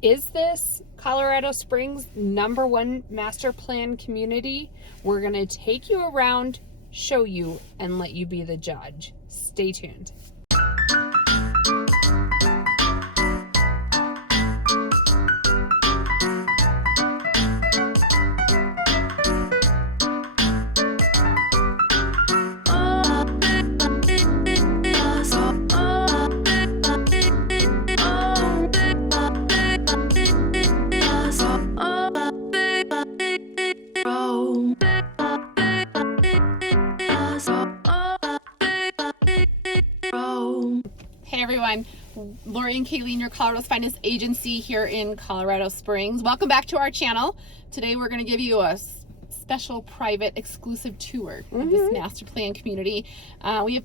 Is this Colorado Springs #1 master plan community? We're going to take you around, show you, and let you be the judge. Stay tuned. Hey everyone, Laurie and Kalene, your Colorado's finest agency here in Colorado Springs. Welcome back to our channel. Today we're going to give you a special, private, exclusive tour of this master plan community. We have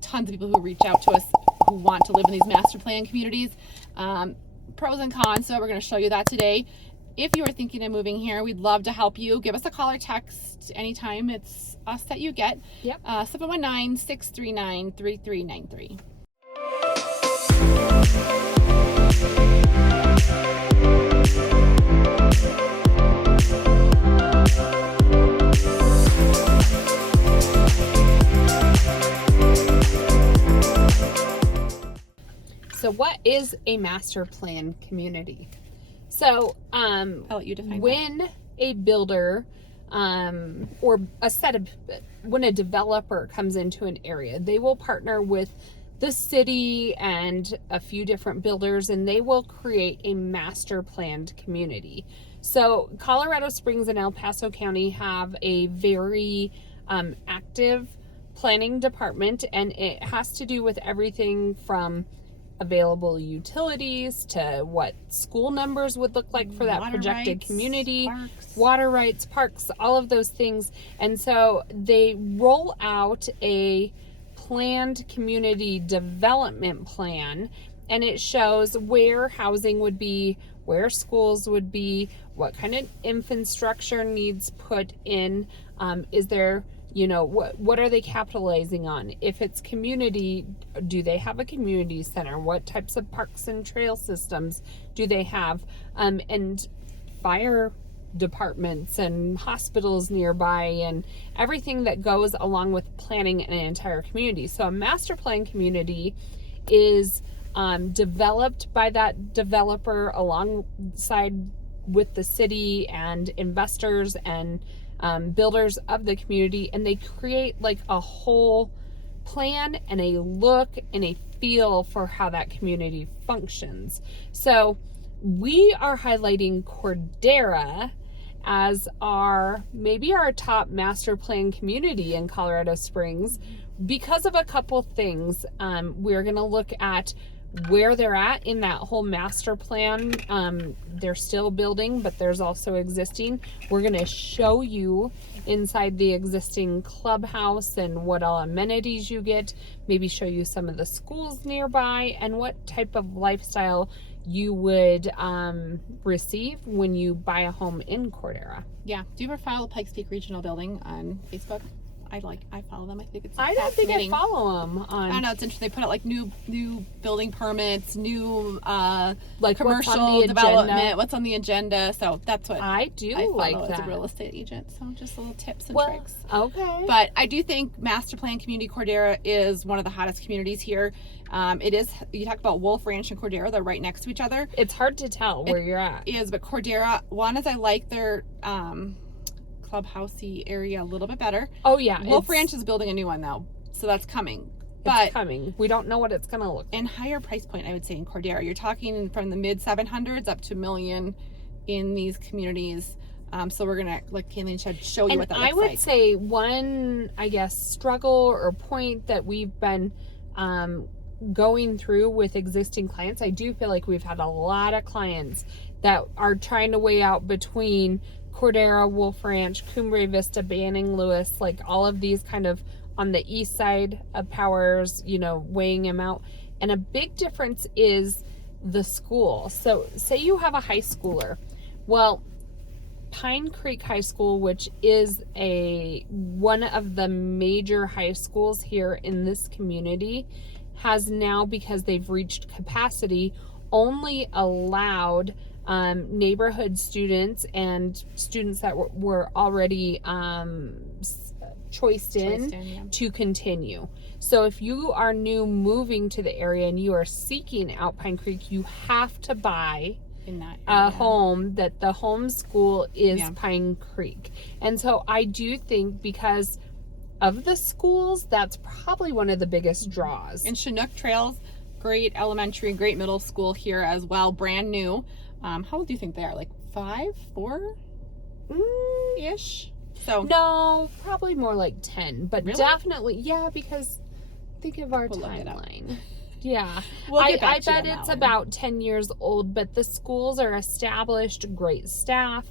tons of people who reach out to us who want to live in these master plan communities. Pros and cons, so we're going to show you that today. If you are thinking of moving here, we'd love to help you. Give us a call or text anytime. It's us that you get. Yep. 719-639-3393. So what is a master plan community? So I'll let you define when that. A builder or when a developer comes into an area, they will partner with the city and a few different builders, and they will create a master planned community. So Colorado Springs and El Paso County have a very active planning department, and it has to do with everything from available utilities to what school numbers would look like for that projected community, water rights, parks, all of those things. And so they roll out a planned community development plan, and it shows where housing would be, where schools would be, what kind of infrastructure needs put in, is there, what are they capitalizing on? If it's community, do they have a community center? What types of parks and trail systems do they have? And fire departments and hospitals nearby and everything that goes along with planning an entire community. So a master plan community is developed by that developer alongside with the city and investors and builders of the community, and they create like a whole plan and a look and a feel for how that community functions. So we are highlighting CORDERA as maybe our top master plan community in Colorado Springs because of a couple things. We're going to look at where they're at in that whole master plan. They're still building, but there's also existing. We're going to show you inside the existing clubhouse and what all amenities you get, maybe show you some of the schools nearby and what type of lifestyle you would receive when you buy a home in CORDERA. Yeah. Do you ever follow Pikes Peak Regional Building on Facebook? I follow them. I think it's I don't think I follow them on. I know, it's interesting. They put out like new building permits, new like commercial development. What's on the agenda? So that's what I follow as a real estate agent. So just little tips and tricks. Okay. But I do think Master Plan Community CORDERA is one of the hottest communities here. It is. You talk about Wolf Ranch and CORDERA; they're right next to each other. It's hard to tell where you're at. It is, but CORDERA. One is I like their clubhousey area a little bit better. Oh yeah. Wolf Ranch is building a new one though, so that's coming. But it's coming. We don't know what it's gonna look like. And higher price point, I would say, in CORDERA. You're talking from the mid 700s up to $1 million in these communities. So we're gonna, like Kalene said, show you what that looks like. I would say one, struggle or point that we've been going through with existing clients. I do feel like we've had a lot of clients that are trying to weigh out between CORDERA, Wolf Ranch, Cumbre Vista, Banning, Lewis, like all of these kind of on the east side of Powers, weighing them out. And a big difference is the school. So say you have a high schooler. Well, Pine Creek High School, which is one of the major high schools here in this community, has now, because they've reached capacity, only allowed neighborhood students and students that were already choiced in to continue. So if you are new moving to the area and you are seeking out Pine Creek, you have to buy in that a home that the home school is Pine Creek. And so I do think because of the schools, that's probably one of the biggest draws. And Chinook Trails, great elementary, great middle school here as well, brand new. How old do you think they are? Like 5, 4 ish? So no, probably more like 10, but really? Definitely, yeah, because think of our timeline. Yeah, we'll get back I bet it's about 10 years old, but the schools are established, great staff.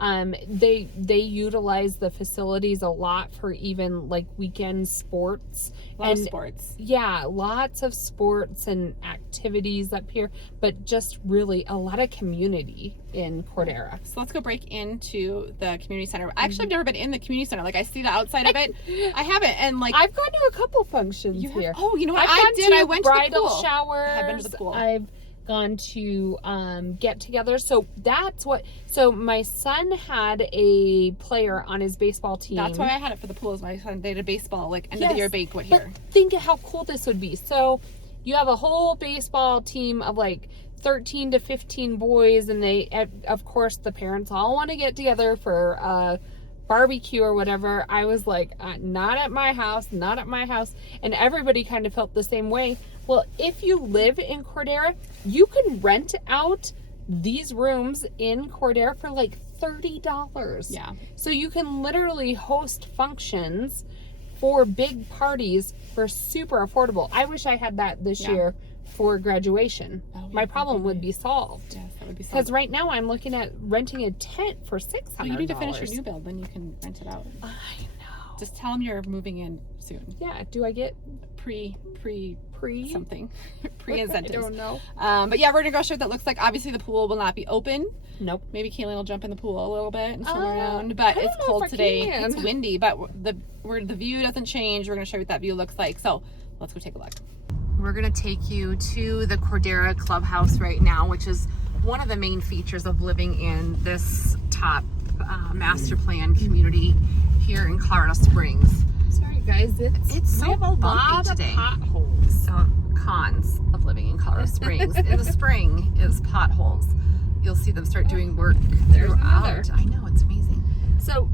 They utilize the facilities a lot for even like weekend sports. Sports. Yeah, lots of sports and activities up here, but just really a lot of community in Cordera. So let's go break into the community center. Actually, I've never been in the community center. Like I see the outside of it. I haven't. And like I've gone to a couple functions here. Oh, you know what? I went to the pool. Showers. I have been to the pool. I've gone to get together. So that's what, so my son had a player on his baseball team. That's why I had it for the pool. Is my son, they had a baseball like end of the year banquet here. But think of how cool this would be. So you have a whole baseball team of like 13 to 15 boys, and they, of course, the parents all want to get together for a barbecue or whatever. I was like, not at my house, not at my house. And everybody kind of felt the same way. Well, if you live in Cordera, you can rent out these rooms in Cordera for like $30. Yeah. So you can literally host functions for big parties for super affordable. I wish I had that this year for graduation. My problem would be solved. Yes, that would be solved. Because right now I'm looking at renting a tent for $600. Well, you need to finish your new build, then you can rent it out. I know. Just tell them you're moving in soon. Yeah. Do I get pre something? Pre-incentives. I don't know. But yeah, we're gonna go show what that looks like. Obviously the pool will not be open. Nope. Maybe Kalene will jump in the pool a little bit and swim around. But it's cold today. It's windy, but the view doesn't change. We're gonna show you what that view looks like. So let's go take a look. We're gonna take you to the Cordera Clubhouse right now, which is one of the main features of living in this top master plan community here in Colorado Springs. Sorry guys, it's so we have a lot today. Of potholes. So cons of living in Colorado Springs in the spring is potholes. You'll see them start doing work throughout. I know, it's amazing. So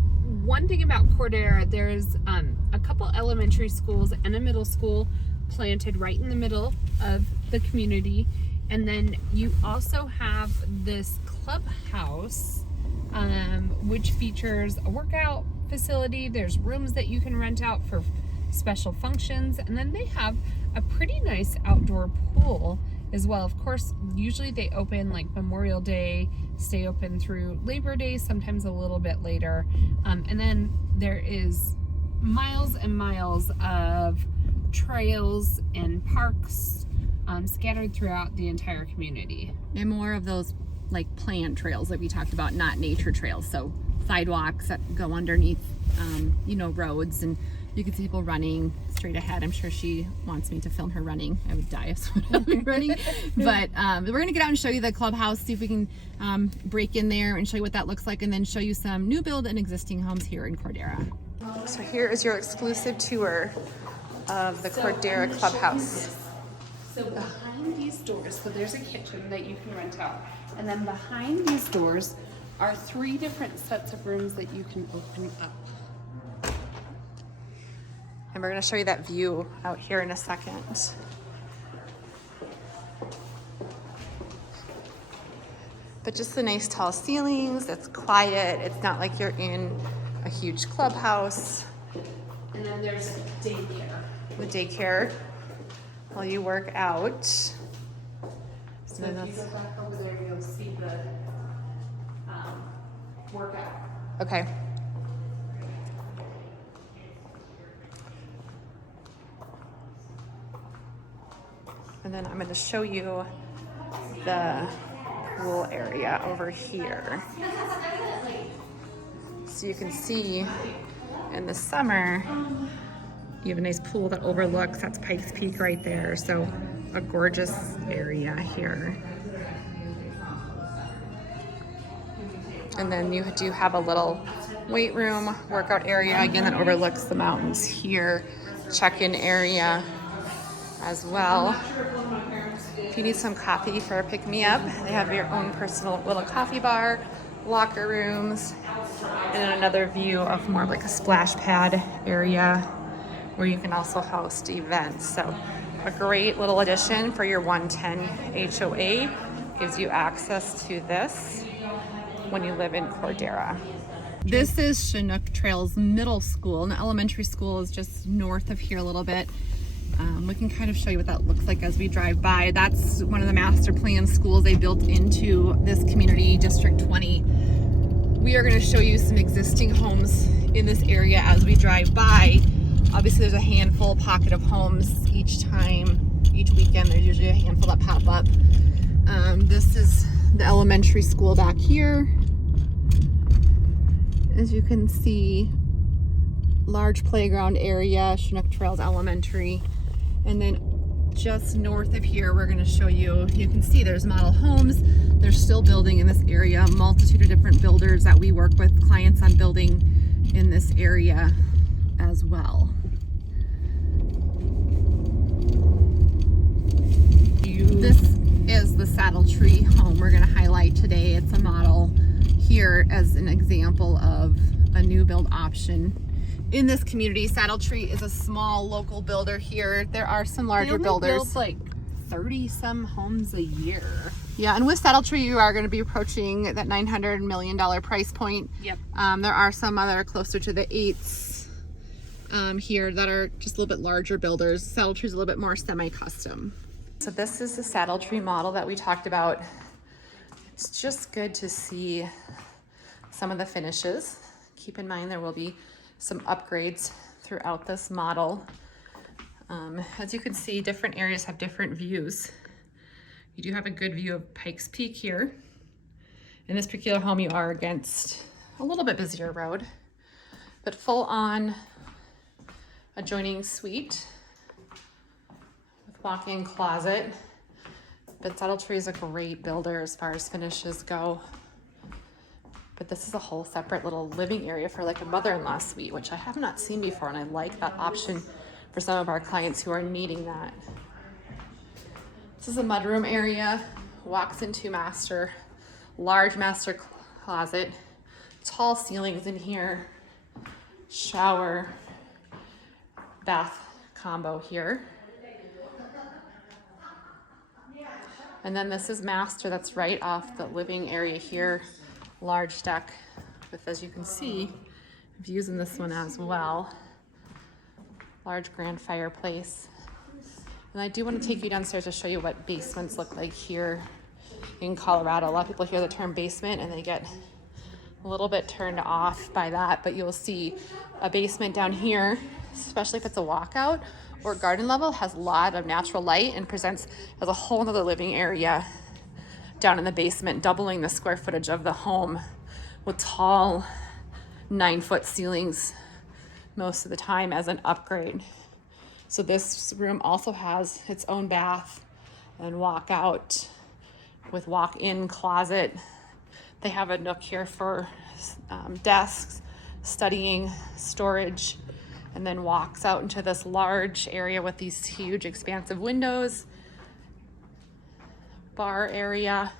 one thing about Cordera, there's a couple elementary schools and a middle school planted right in the middle of the community, and then you also have this clubhouse which features a workout facility. There's rooms that you can rent out for special functions, and then they have a pretty nice outdoor pool as well. Of course, usually they open like Memorial Day, stay open through Labor Day, sometimes a little bit later, and then there is miles and miles of trails and parks scattered throughout the entire community. And more of those like planned trails that we talked about, not nature trails. So sidewalks that go underneath, roads, and you can see people running straight ahead. I'm sure she wants me to film her running. I would die if I was running. But we're gonna get out and show you the clubhouse, see if we can break in there and show you what that looks like, and then show you some new build and existing homes here in Cordera. So here is your exclusive tour of the Cordera Clubhouse. So behind these doors, so there's a kitchen that you can rent out, and then behind these doors are 3 different sets of rooms that you can open up. And we're going to show you that view out here in a second. But just the nice tall ceilings, it's quiet, it's not like you're in a huge clubhouse. And then there's daycare. The daycare while you work out. So if you go back over there, you'll see the workout. Okay. And then I'm going to show you the pool area over here. So you can see in the summer, you have a nice pool that overlooks, that's Pikes Peak right there. So a gorgeous area here. And then you do have a little weight room, workout area, again, that overlooks the mountains here. Check-in area as well. If you need some coffee for a pick-me-up, they have your own personal little coffee bar, locker rooms, and then another view of more like a splash pad area where you can also host events. So a great little addition for your 110 HOA. Gives you access to this when you live in Cordera. This is Chinook Trails Middle School, and the elementary school is just north of here a little bit. We can kind of show you what that looks like as we drive by. That's one of the master plan schools they built into this community, District 20. We are going to show you some existing homes in this area as we drive by. Obviously there's a handful pocket of homes each weekend. There's usually a handful that pop up. This is the elementary school back here. As you can see, large playground area, Chinook Trails Elementary. And then just north of here, we're going to show you, you can see there's model homes. They're still building in this area, a multitude of different builders that we work with, clients on building in this area as well. This is the Saddle Tree home we're going to highlight today. It's a model here as an example of a new build option in this community. Saddle Tree is a small local builder here. There are some larger builders. Build like 30 some homes a year. Yeah, and with Saddle Tree, you are going to be approaching that $900 million price point. Yep. There are some other closer to the eights here that are just a little bit larger builders. Saddle Tree is a little bit more semi-custom. So this is the Saddle Tree model that we talked about. It's just good to see some of the finishes. Keep in mind there will be some upgrades throughout this model. As you can see, different areas have different views. You do have a good view of Pikes Peak here. In this particular home, you are against a little bit busier road, but full on adjoining suite with walk-in closet. But Saddle Tree is a great builder as far as finishes go. But this is a whole separate little living area for like a mother-in-law suite, which I have not seen before, and I like that option for some of our clients who are needing that. This is a mudroom area, walks into master, large master closet, tall ceilings in here, shower, bath combo here. And then this is master, that's right off the living area here. Large deck with, as you can see, views in this one as well. Large grand fireplace. And I do want to take you downstairs to show you what basements look like here in Colorado. A lot of people hear the term basement and they get a little bit turned off by that, but you'll see a basement down here, especially if it's a walkout or garden level, has a lot of natural light and presents as a whole other living area down in the basement, doubling the square footage of the home with tall 9-foot ceilings most of the time as an upgrade. So this room also has its own bath and walkout with walk-in closet. They have a nook here for desks, studying, storage, and then walks out into this large area with these huge expansive windows, bar area,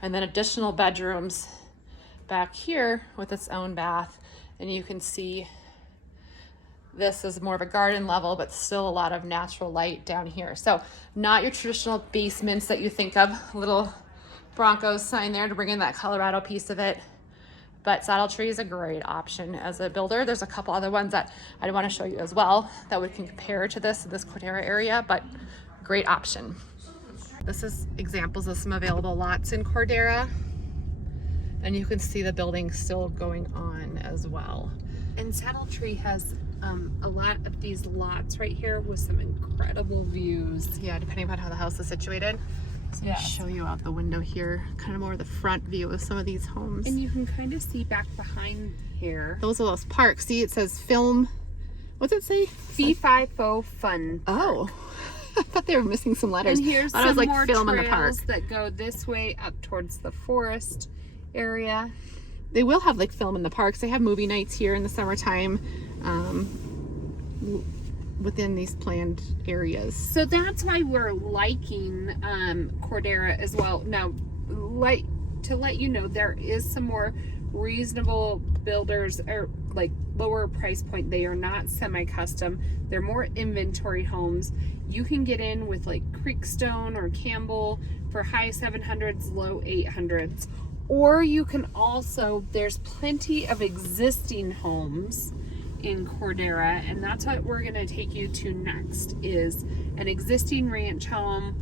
and then additional bedrooms back here with its own bath. And you can see this is more of a garden level, but still a lot of natural light down here. So not your traditional basements that you think of, little Broncos sign there to bring in that Colorado piece of it. But Saddle Tree is a great option as a builder. There's a couple other ones that I want to show you as well that we can compare to this Cordera area, but great option. This is examples of some available lots in Cordera. And you can see the building still going on as well. And Saddle Tree has a lot of these lots right here with some incredible views. Yeah, depending upon how the house is situated. So yeah. I'll show you out the window here, kind of more the front view of some of these homes. And you can kind of see back behind here. Those are those parks. See, it says film. What's it say? Fee Fi Fo Fun Park. Oh, I thought they were missing some letters. And here's some like more film trails in the park that go this way up towards the forest area. they will have like film in the parks. They have movie nights here in the summertime within these planned areas. So that's why we're liking CORDERA as well. Now, to let you know, there is some more reasonable builders, or like lower price point. They are not semi-custom. They're more inventory homes. You can get in with like Creekstone or Campbell for high 700s, low 800s. Or you can also, there's plenty of existing homes in CORDERA, and that's what we're going to take you to next, is an existing ranch home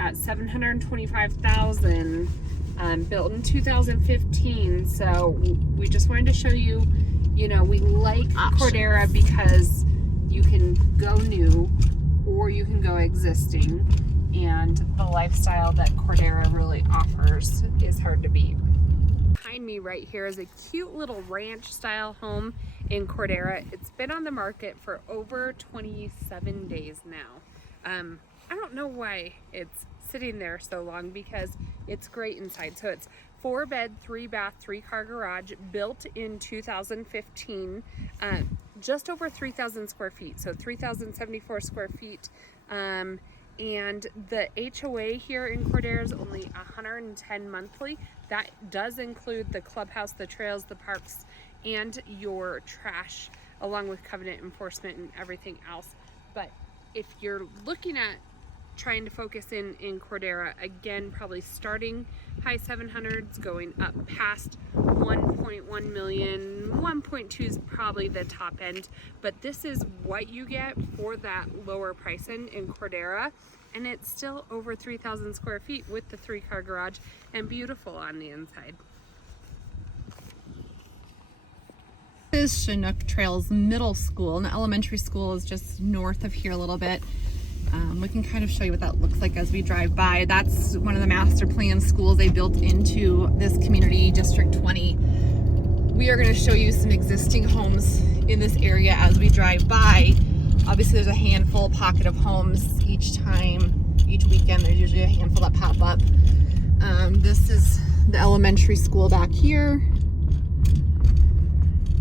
at $725,000, built in 2015. So we just wanted to show you, you know, we like CORDERA because you can go new or you can go existing, and the lifestyle that CORDERA really offers is hard to beat. Behind me right here is a cute little ranch style home in CORDERA. It's been on the market for over 27 days now. I don't know why it's sitting there so long, because it's great inside. So it's 4-bed, 3-bath, 3-car garage, built in 2015, just over 3,000 square feet, so 3,074 square feet. And the HOA here in CORDERA is only $110 monthly. That does include the clubhouse, the trails, the parks, and your trash, along with covenant enforcement and everything else. But if you're looking at trying to focus in CORDERA, again, probably starting high 700s, going up past 1.1 million, 1.2 is probably the top end, but this is what you get for that lower price in CORDERA, and it's still over 3,000 square feet with the 3-car garage and beautiful on the inside. This is Chinook Trails Middle School, and the elementary school is just north of here a little bit. We can kind of show you what that looks like as we drive by. That's one of the master plan schools they built into this community, District 20. We are going to show you some existing homes in this area as we drive by. Obviously there's a handful pocket of homes each weekend. There's usually a handful that pop up. This is the elementary school back here.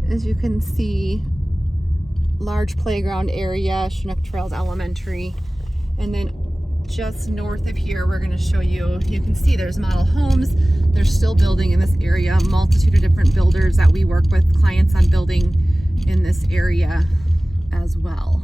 As you can see, large playground area, Chinook Trails Elementary. And then just north of here, we're going to show you, you can see there's model homes. They're still building in this area, a multitude of different builders that we work with, clients on building in this area as well.